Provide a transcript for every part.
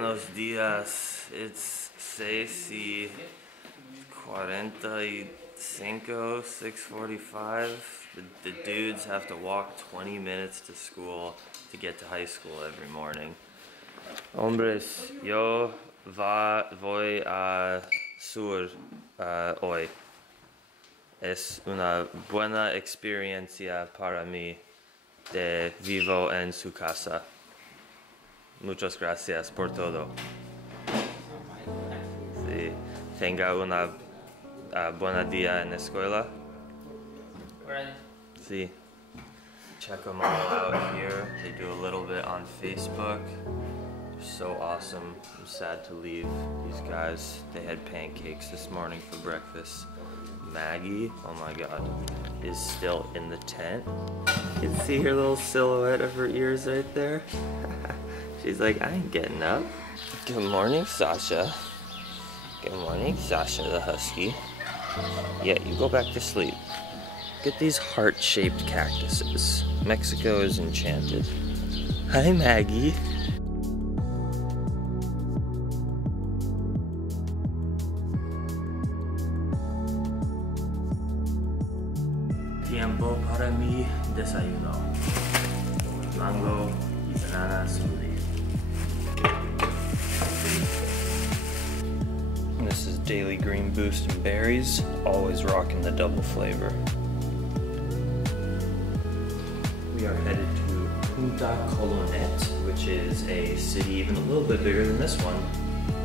Buenos dias. It's 6:45, 6:45. The dudes have to walk 20 minutes to school to get to high school every morning. Hombres, yo voy a sur hoy. Es una buena experiencia para mí de vivo en su casa. Muchas gracias por todo. Sí, tenga una buena día en la escuela. Sí. Check them all out here. They do a little bit on Facebook. They're so awesome. I'm sad to leave these guys. They had pancakes this morning for breakfast. Maggie, oh my god, is still in the tent. You can see her little silhouette of her ears right there. She's like, I ain't getting up. Good morning, Sasha. Good morning, Sasha the husky. Yeah, you go back to sleep. Look at these heart-shaped cactuses. Mexico is enchanted. Hi, Maggie. Tiempo para mi desayuno. Mango y banana smoothie. This is Daily Green Boost and Berries. Always rocking the double flavor. We are headed to Punta Colonet, which is a city even a little bit bigger than this one,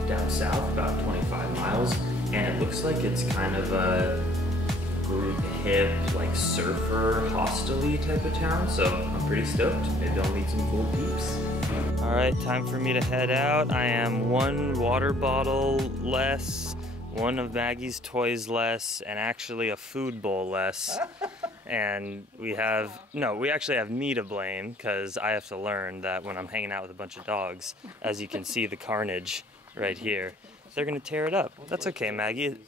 down south, about 25 miles. And it looks like it's kind of a group hip, like surfer, hostel-y type of town, so I'm pretty stoked. Maybe I'll meet some cool peeps. All right, time for me to head out. I am one water bottle less, one of Maggie's toys less, and actually a food bowl less. And we actually have me to blame because I have to learn that when I'm hanging out with a bunch of dogs, as you can see the carnage right here, they're gonna tear it up. That's okay, Maggie.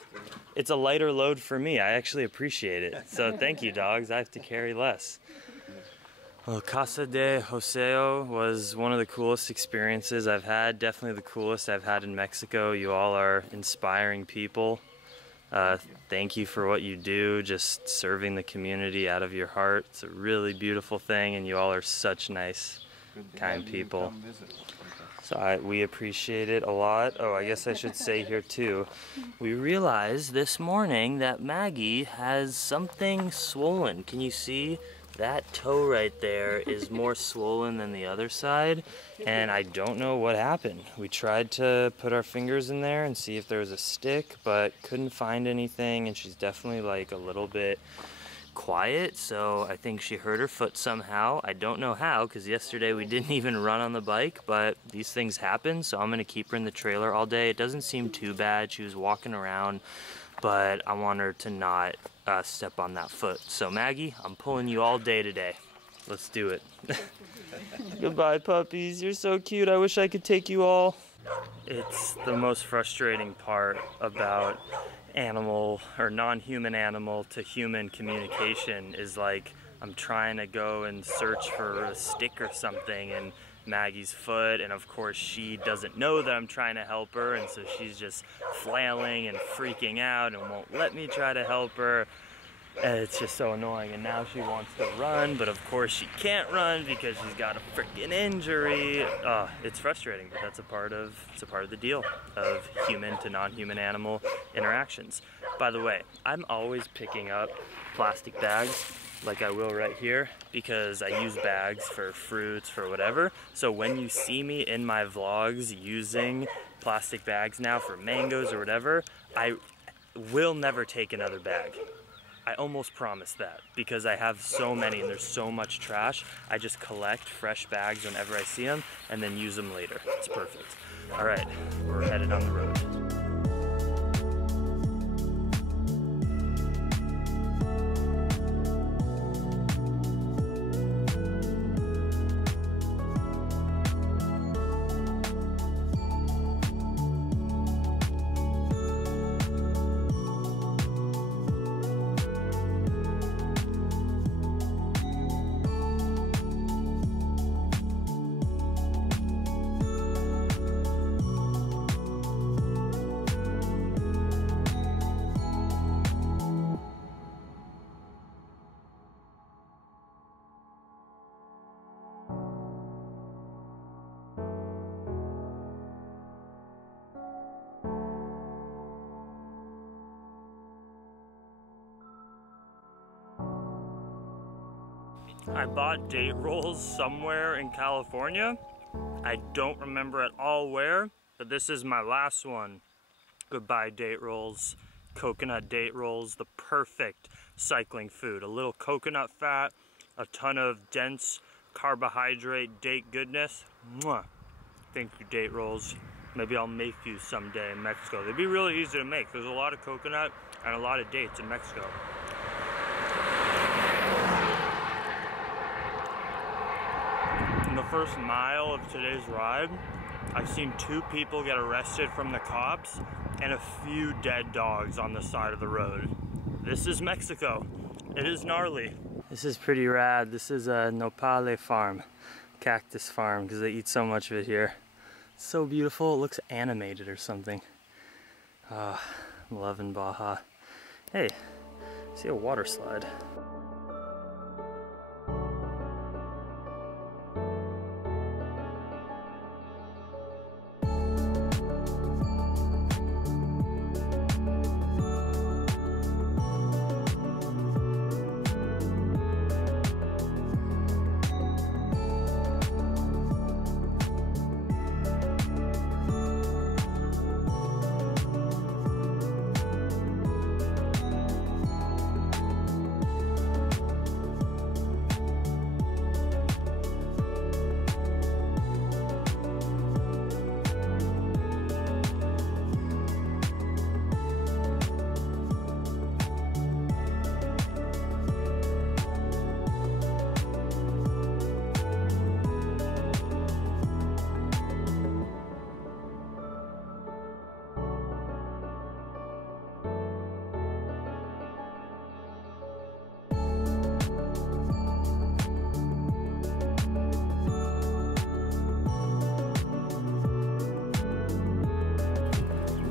It's a lighter load for me. I actually appreciate it. So thank you, dogs. I have to carry less. Well, Casa de Joseo was one of the coolest experiences I've had. Definitely the coolest I've had in Mexico. You all are inspiring people. Thank you for what you do, just serving the community out of your heart. It's a really beautiful thing, and you all are such nice, kind people. So we appreciate it a lot. Oh, I guess I should say here too, we realized this morning that Maggie has something swollen. Can you see? That toe right there is more swollen than the other side, and I don't know what happened. We tried to put our fingers in there and see if there was a stick, but couldn't find anything, and she's definitely like a little bit quiet, so I think she hurt her foot somehow. I don't know how, because yesterday we didn't even run on the bike, but these things happen, so I'm gonna keep her in the trailer all day. It doesn't seem too bad. She was walking around, but I want her to not step on that foot. So Maggie, I'm pulling you all day today. Let's do it. Goodbye, puppies. You're so cute. I wish I could take you all. It's the most frustrating part about animal or non-human animal to human communication is like I'm trying to go and search for a stick or something in Maggie's foot, and of course she doesn't know that I'm trying to help her, and so she's just flailing and freaking out and won't let me try to help her. And it's just so annoying, and now she wants to run, but of course she can't run because she's got a freaking injury. It's frustrating, but it's a part of the deal of human to non-human animal interactions. By the way, I'm always picking up plastic bags like I will right here because I use bags for fruits, for whatever. So when you see me in my vlogs using plastic bags now for mangoes or whatever, I will never take another bag. I almost promise that because I have so many and there's so much trash. I just collect fresh bags whenever I see them and then use them later. It's perfect. All right, we're headed on the road. I bought date rolls somewhere in California. I don't remember at all where, but this is my last one. Goodbye date rolls. Coconut date rolls, the perfect cycling food. A little coconut fat, a ton of dense carbohydrate date goodness. Mwah. Thank you, date rolls. Maybe I'll make you someday in Mexico. They'd be really easy to make. There's a lot of coconut and a lot of dates in Mexico. In the first mile of today's ride, I've seen 2 people get arrested from the cops and a few dead dogs on the side of the road. This is Mexico. It is gnarly. This is pretty rad. This is a nopale farm, cactus farm, because they eat so much of it here. It's so beautiful. It looks animated or something. I'm loving Baja. Hey, I see a water slide.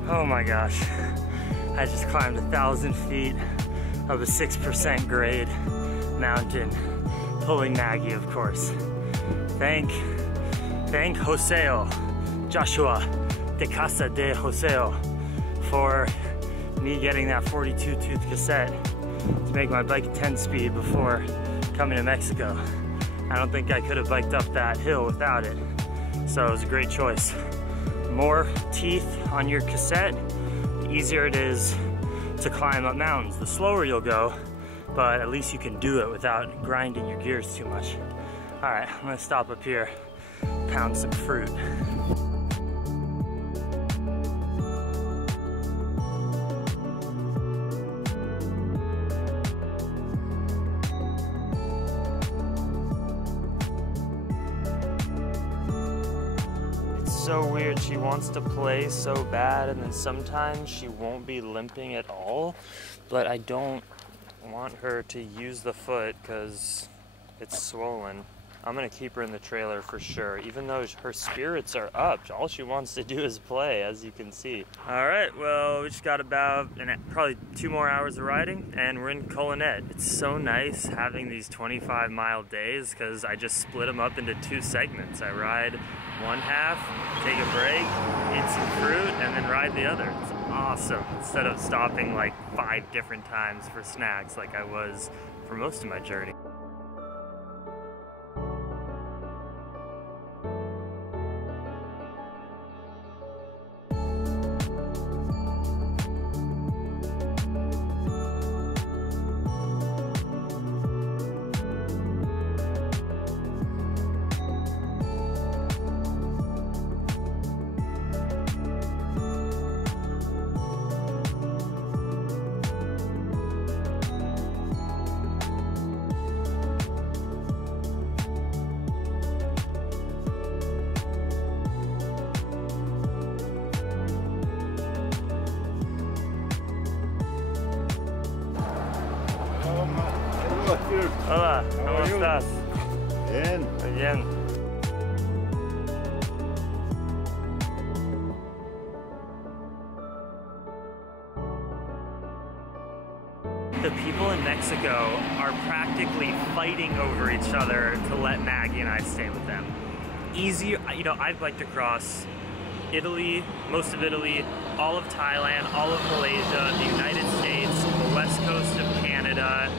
Oh my gosh, I just climbed 1,000 feet of a 6% grade mountain, pulling Maggie, of course. Thank Joseo, Joshua de Casa de Joseo, for me getting that 42 tooth cassette to make my bike 10 speed before coming to Mexico. I don't think I could have biked up that hill without it, so it was a great choice. More teeth on your cassette, the easier it is to climb up mountains. The slower you'll go, but at least you can do it without grinding your gears too much. All right, I'm gonna stop up here, pound some fruit. So weird, she wants to play so bad and then sometimes she won't be limping at all, but I don't want her to use the foot because it's swollen. I'm gonna keep her in the trailer for sure, even though her spirits are up. All she wants to do is play, as you can see. All right, well, we just got about probably 2 more hours of riding and we're in Colonet. It's so nice having these 25-mile days because I just split them up into 2 segments. I ride one half, take a break, eat some fruit, and then ride the other. It's awesome, instead of stopping like 5 different times for snacks like I was for most of my journey. Hola, ¿cómo estás? Bien. Muy bien. The people in Mexico are practically fighting over each other to let Maggie and I stay with them. Easy, you know, I've biked across Italy, most of Italy, all of Thailand, all of Malaysia, the United States, the west coast of Canada,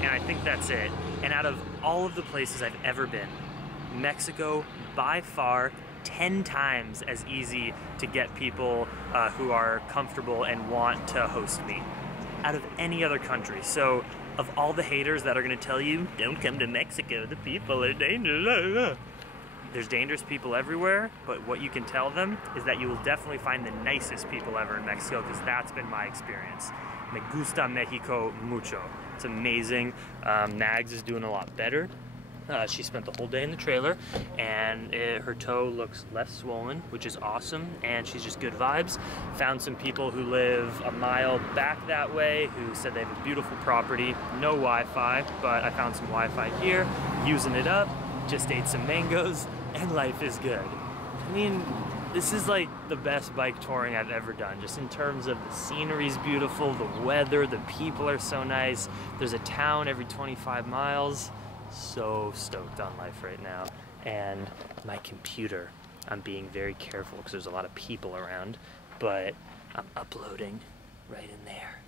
and I think that's it. And out of all of the places I've ever been, Mexico, by far, 10 times as easy to get people who are comfortable and want to host me out of any other country. So of all the haters that are gonna tell you, don't come to Mexico, the people are dangerous. There's dangerous people everywhere, but what you can tell them is that you will definitely find the nicest people ever in Mexico, because that's been my experience. Me gusta Mexico mucho. It's amazing. Nags is doing a lot better. She spent the whole day in the trailer, and her toe looks less swollen, which is awesome, and she's just good vibes. Found some people who live a mile back that way who said they have a beautiful property, no Wi-Fi, but I found some Wi-Fi here, using it up, just ate some mangoes, and life is good. I mean, this is like the best bike touring I've ever done, just in terms of the scenery's beautiful, the weather, the people are so nice, there's a town every 25 miles. So stoked on life right now. And my computer, I'm being very careful because there's a lot of people around, but I'm uploading right in there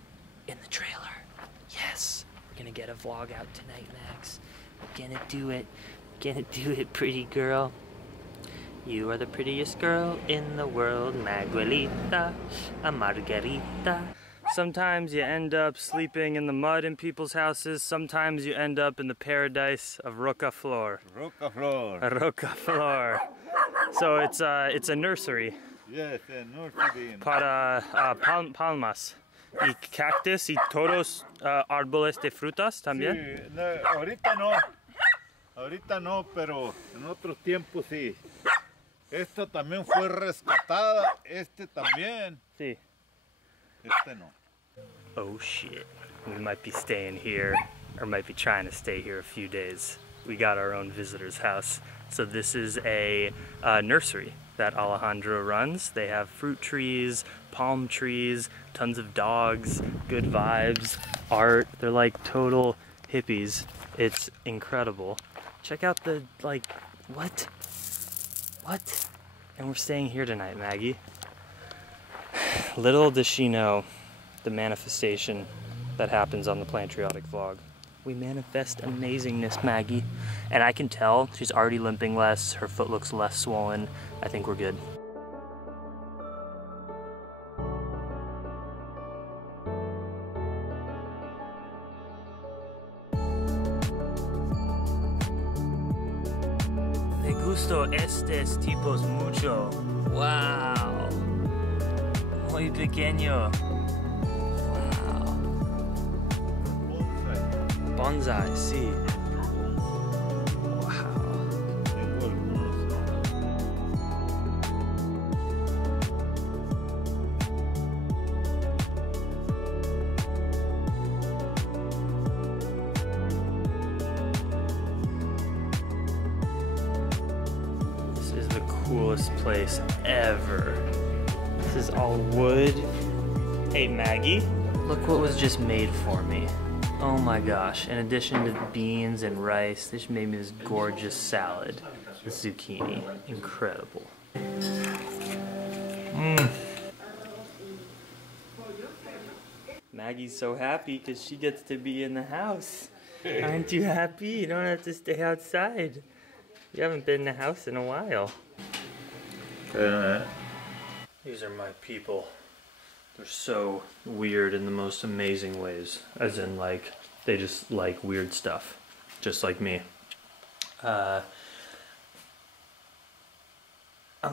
in the trailer. Yes, we're gonna get a vlog out tonight, Max. We're gonna do it. We're gonna do it, pretty girl. You are the prettiest girl in the world, Maguelita, a margarita. Sometimes you end up sleeping in the mud in people's houses. Sometimes you end up in the paradise of Rocaflor. Rocaflor. Rocaflor. So it's a nursery. Yes, a nursery. Para palmas y cactus y todos árboles de frutas también. Sí, no, ahorita no. Ahorita no, pero en otros tiempos sí. Esta también fue rescatada. Este también. Sí. Este no. Oh shit, we might be staying here, or might be trying to stay here a few days. We got our own visitor's house. So this is a nursery that Alejandro runs. They have fruit trees, palm trees, tons of dogs, good vibes, art. They're like total hippies. It's incredible. Check out the, like, what? What? And we're staying here tonight, Maggie. Little does she know the manifestation that happens on the Plantriotic vlog. We manifest amazingness, Maggie. And I can tell she's already limping less, her foot looks less swollen. I think we're good. Me gusto estos tipos mucho. Wow. Muy pequeño. Wow. Bonsai, sí. Wow. This is the coolest place ever. This is all wood. Hey Maggie, look what was just made for me. Oh my gosh, in addition to beans and rice, they just made me this gorgeous salad with zucchini. Incredible. Maggie's so happy because she gets to be in the house. Aren't you happy? You don't have to stay outside. You haven't been in the house in a while. These are my people. They're so weird in the most amazing ways. As in, like, they just like weird stuff. Just like me. I'm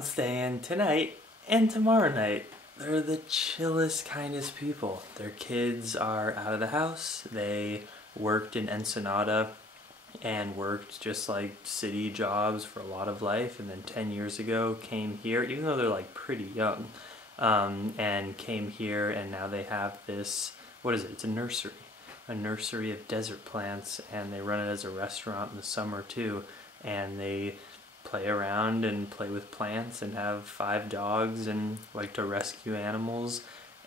staying tonight and tomorrow night. They're the chillest, kindest people. Their kids are out of the house. They worked in Ensenada and worked just like city jobs for a lot of life, and then 10 years ago came here, even though they're like pretty young, and came here, and now they have this, what is it, it's a nursery of desert plants, and they run it as a restaurant in the summer too, and they play around and play with plants and have 5 dogs and like to rescue animals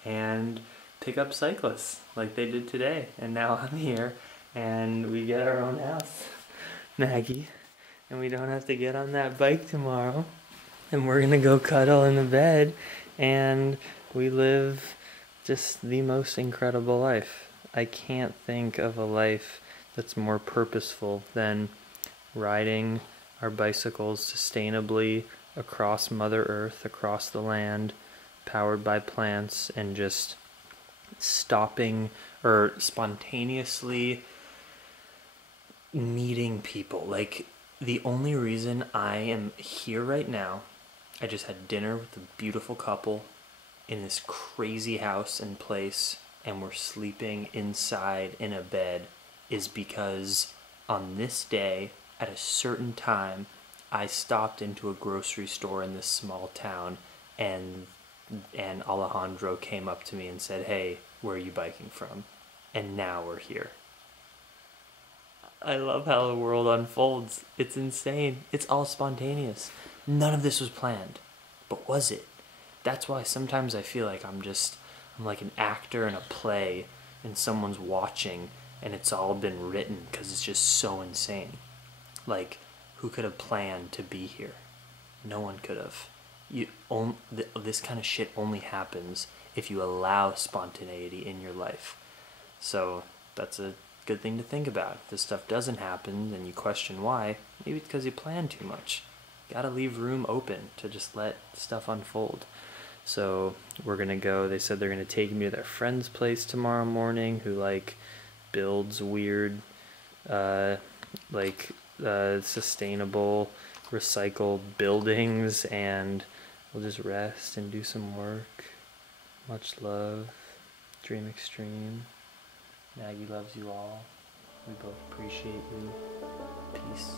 and pick up cyclists like they did today. And now I'm here and we get our own house, Maggie, and we don't have to get on that bike tomorrow, and we're gonna go cuddle in the bed, and we live just the most incredible life. I can't think of a life that's more purposeful than riding our bicycles sustainably across Mother Earth, across the land, powered by plants, and just stopping or spontaneously meeting people. Like, the only reason I am here right now, I just had dinner with a beautiful couple in this crazy house and place, and we're sleeping inside in a bed, is because on this day, at a certain time, I stopped into a grocery store in this small town, and Alejandro came up to me and said, "Hey, where are you biking from?" And now we're here. I love how the world unfolds. It's insane. It's all spontaneous. None of this was planned. But was it? That's why sometimes I feel like I'm like an actor in a play and someone's watching and it's all been written because it's just so insane. Like, who could have planned to be here? No one could have. This kind of shit only happens if you allow spontaneity in your life. So that's a good thing to think about. If this stuff doesn't happen and you question why, maybe it's because you plan too much. Gotta leave room open to just let stuff unfold. So we're gonna go. They said they're gonna take me to their friend's place tomorrow morning, who builds weird, sustainable, recycled buildings, and we'll just rest and do some work. Much love. Dream extreme. Maggie loves you all. We both appreciate you. Peace.